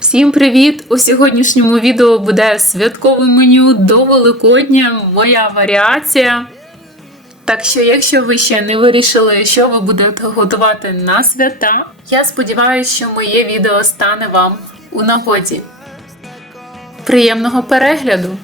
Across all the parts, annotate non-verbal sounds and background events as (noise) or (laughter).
Всім привіт! У сьогоднішньому відео буде святкове меню до Великодня, моя варіація. Так що, якщо ви ще не вирішили, що ви будете готувати на свята, я сподіваюся, що моє відео стане вам у нагоді. Приємного перегляду!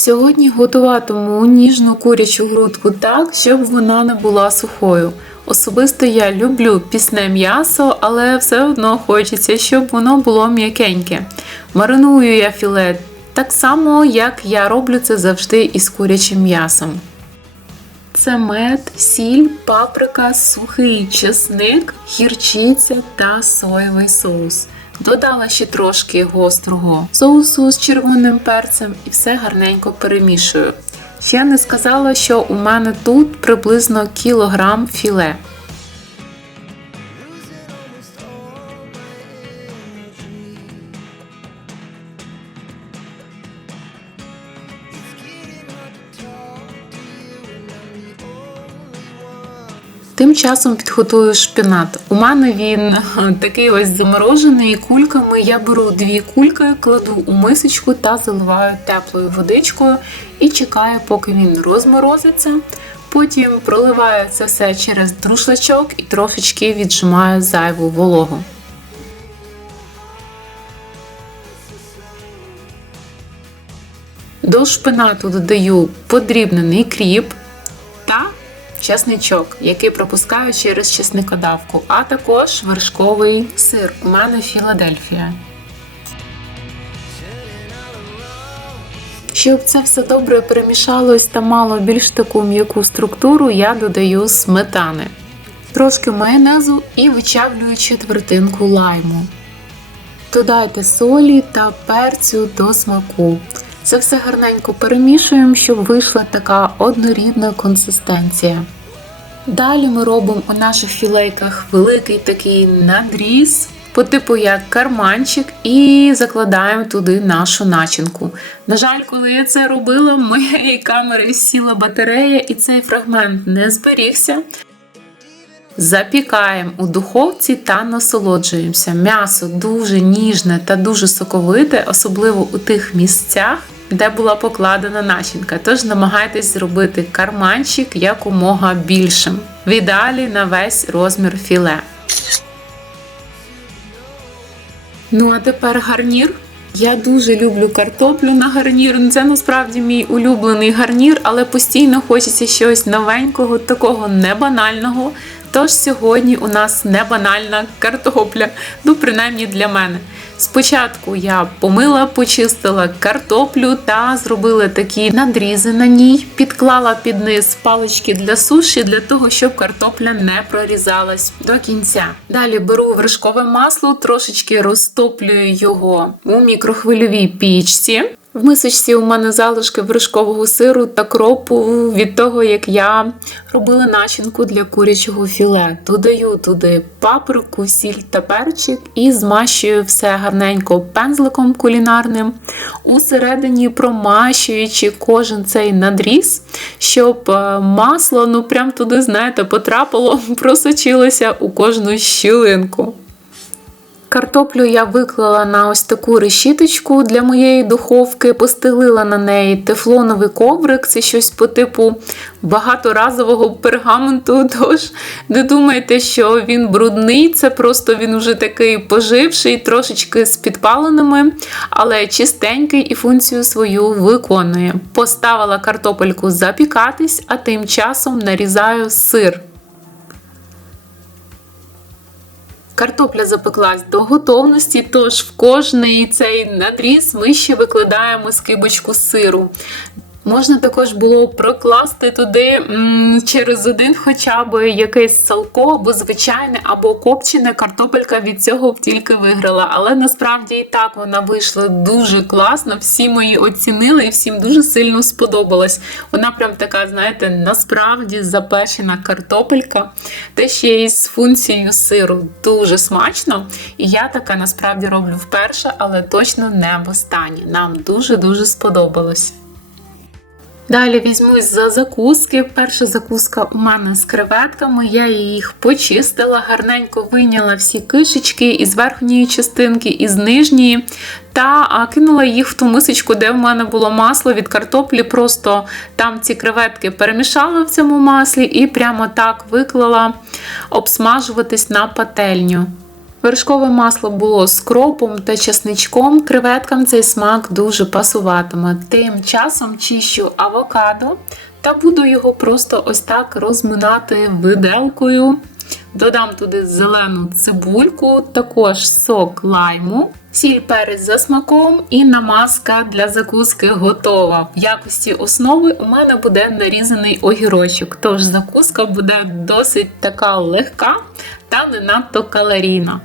Сьогодні готуватиму ніжну курячу грудку так, щоб вона не була сухою. Особисто я люблю пісне м'ясо, але все одно хочеться, щоб воно було м'якеньке. Мариную я філе так само, як я роблю це завжди із курячим м'ясом. Це мед, сіль, паприка, сухий чесник, гірчиця та соєвий соус. Додала ще трошки гострого соусу з червоним перцем і все гарненько перемішую. Ще не сказала, що у мене тут приблизно кілограм філе. Тим часом підготую шпінат. У мене він такий ось заморожений кульками. Я беру дві кульки, кладу у мисочку та заливаю теплою водичкою і чекаю, поки він розморозиться. Потім проливаю це все через друшлачок і трошечки віджимаю зайву вологу. До шпинату додаю подрібнений кріп чесничок, який пропускаю через чесникодавку, а також вершковий сир. У мене Філадельфія. Щоб це все добре перемішалось та мало більш таку м'яку структуру, я додаю сметани, трошки майонезу і вичавлюю четвертинку лайму. Додайте солі та перцю до смаку. Це все гарненько перемішуємо, щоб вийшла така однорідна консистенція. Далі ми робимо у наших філейках великий такий надріз, по типу як карманчик, і закладаємо туди нашу начинку. На жаль, коли я це робила, моєї (laughs) камери сіла батарея, і цей фрагмент не зберігся. Запікаємо у духовці та насолоджуємося. М'ясо дуже ніжне та дуже соковите, особливо у тих місцях, де була покладена начинка. Тож намагайтесь зробити карманчик якомога більшим. В ідеалі на весь розмір філе. Ну, а тепер гарнір. Я дуже люблю картоплю на гарнір. Ну, Це насправді мій улюблений гарнір, але постійно хочеться щось новенького, такого небанального. Тож сьогодні у нас не банальна картопля, ну принаймні для мене. Спочатку я помила, почистила картоплю та зробила такі надрізи на ній, підклала під низ палички для суші, для того, щоб картопля не прорізалась до кінця. Далі беру вершкове масло, трошечки розтоплюю його у мікрохвильовій пічці. В мисочці у мене залишки вершкового сиру та кропу від того, як я робила начинку для курячого філе. Додаю туди паприку, сіль та перчик і змащую все гарненько пензликом кулінарним, усередині промащуючи кожен цей надріз, щоб е, масло ну прям туди, знаєте, потрапило, (laughs) просочилося у кожну щілинку. Картоплю я виклала на ось таку решіточку для моєї духовки, постелила на неї тефлоновий коврик, це щось по типу багаторазового пергаменту. (laughs) Тож не думайте, що він брудний, це просто він уже такий поживший, трошечки з підпаленими, але чистенький і функцію свою виконує. Поставила картопельку запікатись, а тим часом нарізаю сир. Картопля запеклась до готовності, тож в кожний цей надріз ми ще викладаємо скибочку сиру. Можна також було прокласти туди через один хоча б якесь салко, або звичайне, або копчене картопелька від цього б тільки виграла. Але насправді і так вона вийшла дуже класно. Всі мої оцінили і всім дуже сильно сподобалась. Вона прям така, знаєте, насправді запечена картопелька, та ще й з функцією сиру. Дуже смачно. І я така насправді роблю вперше, але точно не в останнє. Нам дуже-дуже сподобалось. Далі візьмусь за закуски. Перша закуска у мене з креветками. Я їх почистила, гарненько вийняла всі кишечки із верхньої частинки, із нижньої, та кинула їх в ту мисочку, де в мене було масло від картоплі. Просто там ці креветки перемішала в цьому маслі і прямо так виклала обсмажуватись на пательню. Вершкове масло було з кропом та часничком. Креветкам цей смак дуже пасуватиме. Тим часом чищу авокадо та буду його просто ось так розминати виделкою. Додам туди зелену цибульку, також сок лайму, сіль перець за смаком і намазка для закуски готова. В якості основи у мене буде нарізаний огірочок, тож закуска буде досить така легка та не надто калорійна.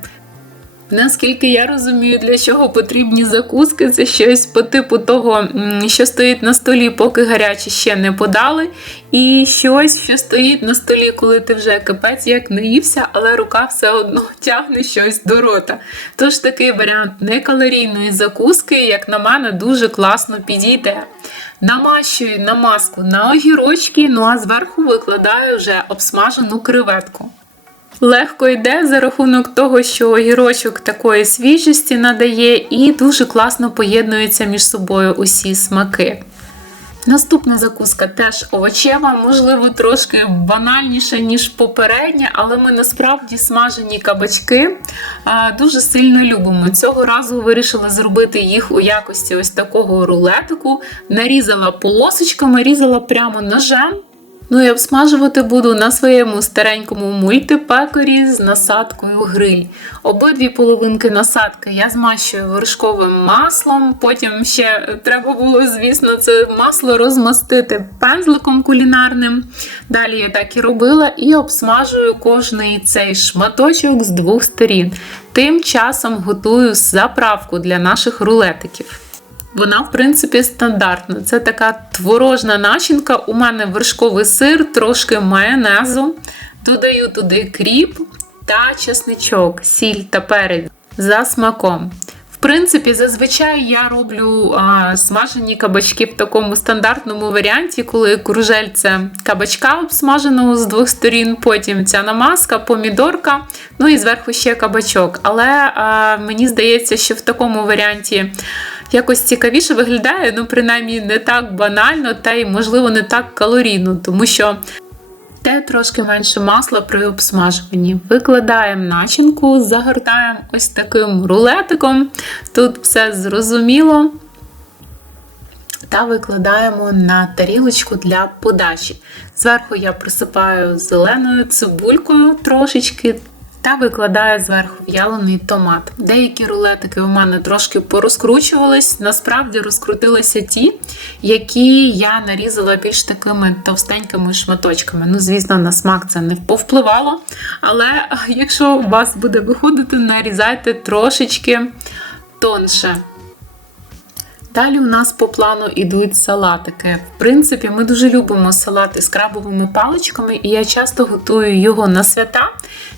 Наскільки я розумію, для чого потрібні закуски, це щось по типу того, що стоїть на столі, поки гаряче ще не подали. І щось, що стоїть на столі, коли ти вже капець як не ївся, але рука все одно (laughs) тягне щось до рота. Тож такий варіант некалорійної закуски, як на мене, дуже класно підійде. Намащую намазку на огірочки, ну а зверху викладаю вже обсмажену креветку. Легко йде за рахунок того, що огірочок такої свіжості надає, і дуже класно поєднуються між собою усі смаки. Наступна закуска теж овочева, можливо, трошки банальніша, ніж попередня, але ми насправді смажені кабачки дуже сильно любимо. Цього разу вирішила зробити їх у якості ось такого рулетику. Нарізала полосочками, різала прямо ножем. Ну і обсмажувати буду на своєму старенькому мультипекорі з насадкою гриль. Обидві половинки насадки я змащую вершковим маслом. Потім ще треба було, звісно, це масло розмастити пензликом кулінарним. Далі я так і робила, і обсмажую кожний цей шматочок з двох сторін. Тим часом готую заправку для наших рулетиків. Вона, в принципі, стандартна. Це така творожна начинка. У мене вершковий сир, трошки майонезу. Додаю туди кріп та чесничок, сіль та перець за смаком. В принципі, зазвичай я роблю а, смажені кабачки в такому стандартному варіанті, коли кружель це кабачка обсмаженого з двох сторін, потім ця намазка, помідорка, ну і зверху ще кабачок. Але а, мені здається, що в такому варіанті якось цікавіше виглядає, ну, принаймні, не так банально, та й, можливо, не так калорійно, тому що. Те трошки менше масла при обсмажуванні. Викладаємо начинку, загортаємо ось таким рулетиком. Тут все зрозуміло. Та викладаємо на тарілочку для подачі. Зверху я присипаю зеленою цибулькою трошечки та викладаю зверху в'ялений томат. Деякі рулетики у мене трошки порозкручувались, насправді розкрутилися ті, які я нарізала більш такими товстенькими шматочками. Ну, звісно, на смак це не повпливало. Але якщо у вас буде виходити, нарізайте трошечки тонше. Далі у нас по плану йдуть салатики. В принципі, ми дуже любимо салати з крабовими паличками, і я часто готую його на свята.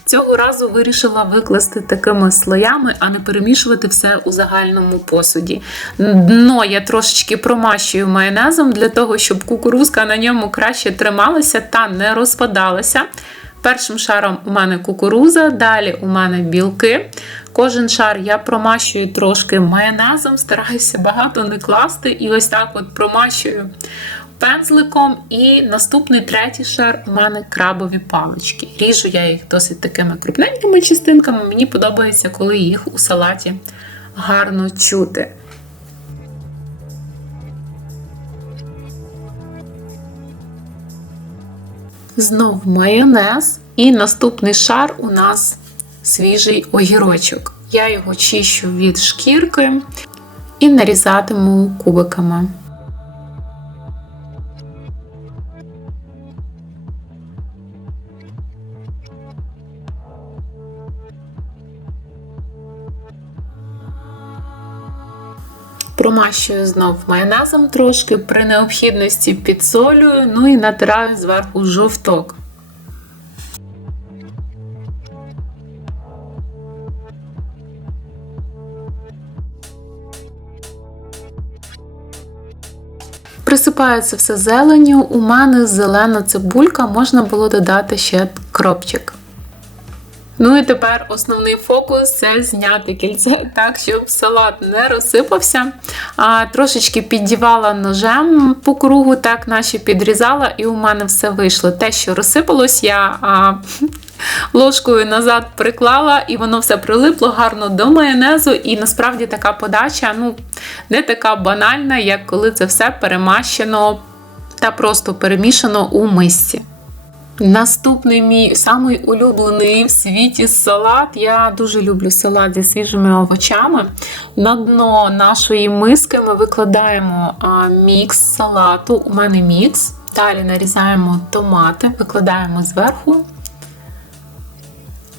Цього разу вирішила викласти такими слоями, а не перемішувати все у загальному посуді. Дно я трошечки промащую майонезом для того, щоб кукурузка на ньому краще трималася та не розпадалася. Першим шаром у мене кукуруза, далі у мене білки. Кожен шар я промащую трошки майонезом, стараюся багато не класти. І ось так от промащую пензликом. І наступний третій шар у мене крабові палички. Ріжу я їх досить такими крупненькими частинками. Мені подобається, коли їх у салаті гарно чути. Знов майонез. І наступний шар у нас свіжий огірочок. Я його чищу від шкірки і нарізатиму кубиками. Промащую знов майонезом трошки, при необхідності підсолюю, ну і натираю зверху жовток. Присипаю це все зеленю. У мене зелена цибулька, можна було додати ще кропчик. Ну і тепер основний фокус це зняти кільце (laughs) так, щоб салат не розсипався. А, Трошечки піддівала ножем по кругу, так, наче підрізала, і у мене все вийшло. Те, що розсипалось, я а, (laughs) ложкою назад приклала, і воно все прилипло гарно до майонезу. І насправді така подача ну, не така банальна, як коли це все перемащено та просто перемішано у мисці. Наступний мій самий улюблений в світі салат. Я дуже люблю салат зі свіжими овочами. На дно нашої миски ми викладаємо мікс салату. У мене мікс. Далі нарізаємо томати, викладаємо зверху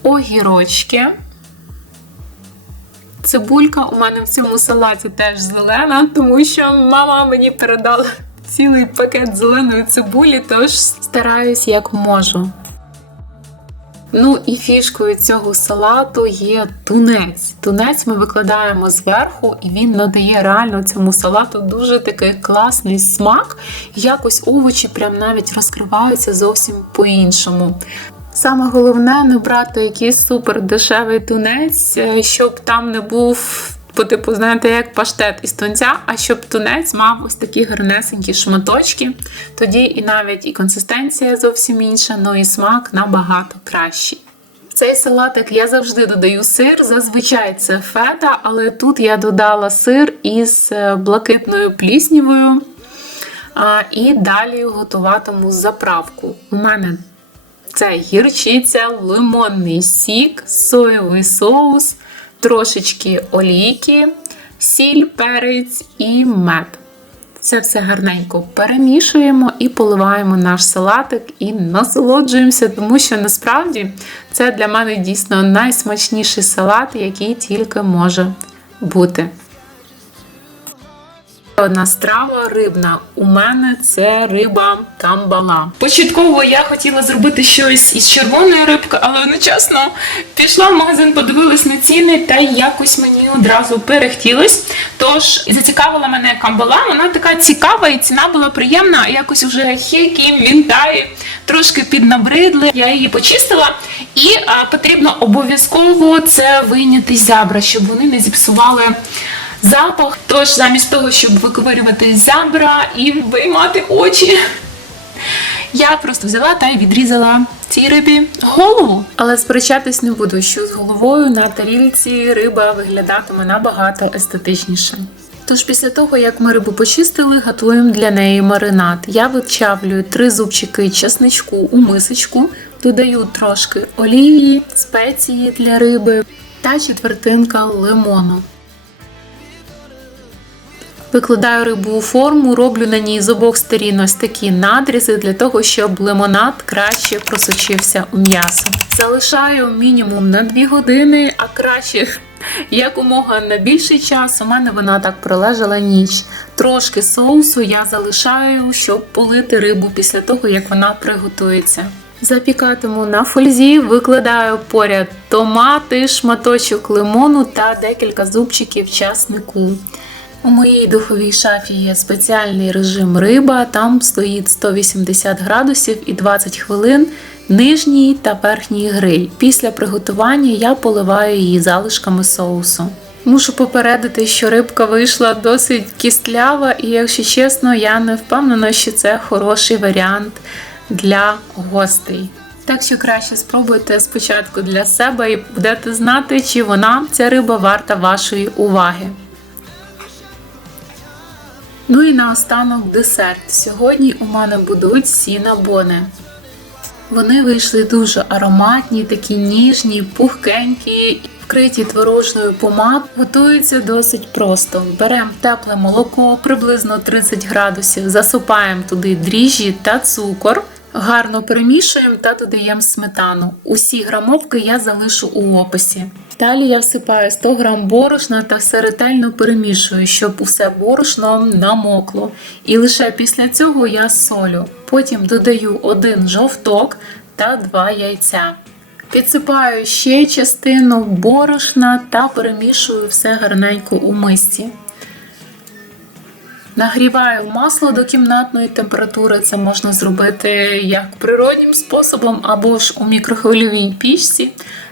огірочки. Цибулька у мене в цьому салаті теж зелена, тому що мама мені передала цілий пакет зеленої цибулі, тож стараюсь як можу. Ну і фішкою цього салату є тунець. Тунець ми викладаємо зверху, і він надає реально цьому салату дуже такий класний смак. Якось овочі прям навіть розкриваються зовсім по-іншому. Саме головне не брати якийсь супер дешевий тунець, е, щоб там не був по типу, знаєте, як паштет із тунця, а щоб тунець мав ось такі гарнесенькі шматочки. Тоді і навіть і консистенція зовсім інша, ну і смак набагато кращий. Цей салатик я завжди додаю сир, зазвичай це фета, але тут я додала сир із е, блакитною пліснівою. І далі готуватиму заправку. У мене це гірчиця, лимонний сік, соєвий соус, трошечки олійки, сіль, перець і мед. Це все гарненько перемішуємо і поливаємо наш салатик і насолоджуємося, тому що насправді це для мене дійсно найсмачніший салат, який тільки може бути. Одна страва рибна. У мене це риба камбала. Початково я хотіла зробити щось із червоної рибки, але одночасно пішла в магазин, подивилась на ціни, та якось мені одразу перехтілось. Тож зацікавила мене камбала. Вона така цікава і ціна була приємна. Якось уже хейкі, вінтаї, трошки піднабридли. Я її почистила, і а, потрібно обов'язково це вийняти зябра, щоб вони не зіпсували запах. Тож, замість того, щоб виковирювати зябра і виймати очі, я просто взяла та й відрізала цій рибі голову. Але сперечатись не буду, що з головою на тарілці риба виглядатиме набагато естетичніше. Тож після того, як ми рибу почистили, готуємо для неї маринад. Я вичавлюю три зубчики чесничку у мисочку, додаю трошки олії, спеції для риби та четвертинка лимону. Викладаю рибу у форму, роблю на ній з обох сторін ось такі надрізи для того, щоб лимонад краще просочився у м'ясо. Залишаю мінімум на 2 години, а краще (laughs) якомога на більший час. У мене вона так пролежала ніч. Трошки соусу я залишаю, щоб полити рибу після того, як вона приготується. Запікатиму на фользі, викладаю поряд томати, шматочок лимону та декілька зубчиків часнику. У моїй духовій шафі є спеціальний режим риба, там стоїть 180 градусів і 20 хвилин нижній та верхній гриль. Після приготування я поливаю її залишками соусу. Мушу попередити, що рибка вийшла досить кістлява, і, якщо чесно, я не впевнена, що це хороший варіант для гостей. Так що краще спробуйте спочатку для себе і будете знати, чи вона ця риба варта вашої уваги. Ну і наостанок десерт. Сьогодні у мене будуть сінабони. Вони вийшли дуже ароматні, такі ніжні, пухкенькі, вкриті творожною помад. Готуються досить просто. Беремо тепле молоко, приблизно 30 градусів, засипаємо туди дріжджі та цукор. Гарно перемішуємо та додаємо сметану. Усі грамовки я залишу у описі. Далі я всипаю 100 г борошна та все ретельно перемішую, щоб усе борошно намокло. І лише після цього я солю. Потім додаю один жовток та два яйця. Підсипаю ще частину борошна та перемішую все гарненько у мисці. Нагріваю масло до кімнатної температури. Це можна зробити як природнім способом або ж у мікрохвильовій пічці,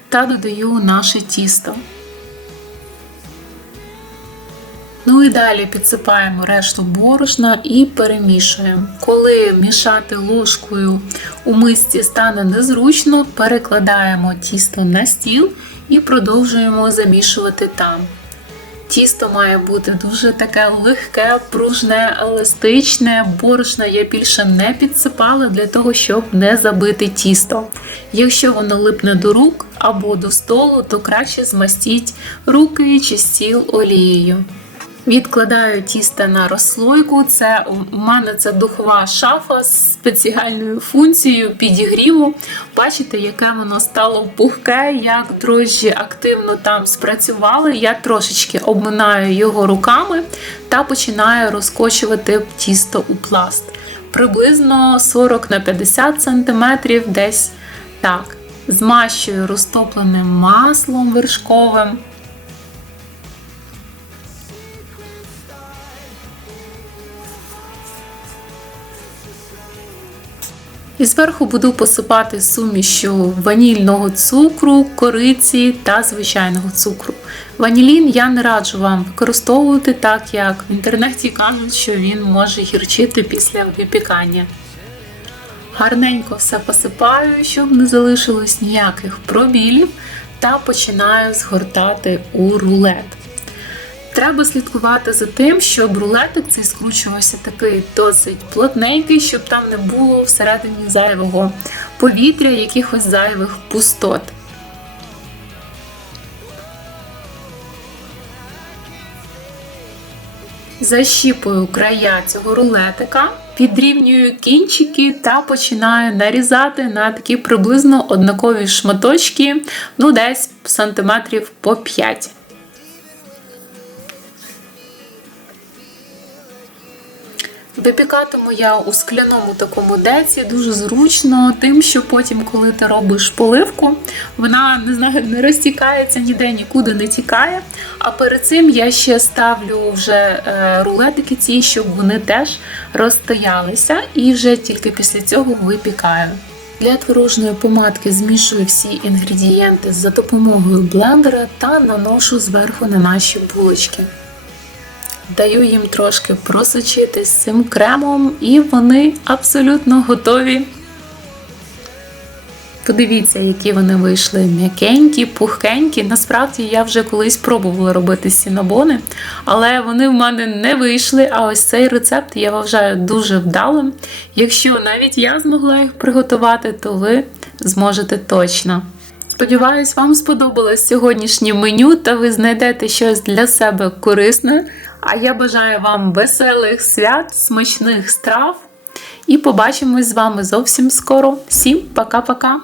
та додаю наше тісто. Ну і далі підсипаємо решту борошна і перемішуємо. Коли мішати ложкою у мисці стане незручно, перекладаємо тісто на стіл і продовжуємо замішувати там. Тісто має бути дуже таке легке, пружне, еластичне. Борошна я більше не підсипала для того, щоб не забити тісто. Якщо воно липне до рук або до столу, то краще змастіть руки чи стіл олією. Відкладаю тісто на розслойку. Це у мене це духова шафа з спеціальною функцією підігріву. Бачите, яке воно стало пухке, як дрожжі активно там спрацювали. Я трошечки обминаю його руками та починаю розкочувати тісто у пласт. Приблизно 40 на 50 см, десь так. Змащую розтопленим маслом вершковим. І зверху буду посипати сумішю ванільного цукру, кориці та звичайного цукру. Ванілін я не раджу вам використовувати, так як в інтернеті кажуть, що він може гірчити після випікання. Гарненько все посипаю, щоб не залишилось ніяких пробілів, та починаю згортати у рулет. Треба слідкувати за тим, щоб рулетик цей скручувався такий досить плотненький, щоб там не було всередині зайвого повітря, якихось зайвих пустот. Защіпую края цього рулетика, підрівнюю кінчики та починаю нарізати на такі приблизно однакові шматочки, ну десь сантиметрів по 5. Випікатиму я у скляному такому деці дуже зручно, тим, що потім, коли ти робиш поливку, вона не знаю, не розтікається ніде, нікуди не тікає. А перед цим я ще ставлю вже е, рулетики ці, щоб вони теж розстоялися, і вже тільки після цього випікаю. Для творожної помадки змішую всі інгредієнти за допомогою блендера та наношу зверху на наші булочки. Даю їм трошки просочитись цим кремом, і вони абсолютно готові. Подивіться, які вони вийшли м'якенькі, пухкенькі. Насправді я вже колись пробувала робити сінабони, але вони в мене не вийшли. А ось цей рецепт я вважаю дуже вдалим. Якщо навіть я змогла їх приготувати, то ви зможете точно. Сподіваюсь, вам сподобалось сьогоднішнє меню, та ви знайдете щось для себе корисне. А я бажаю вам веселих свят, смачних страв. І побачимось з вами зовсім скоро. Всім пока-пока!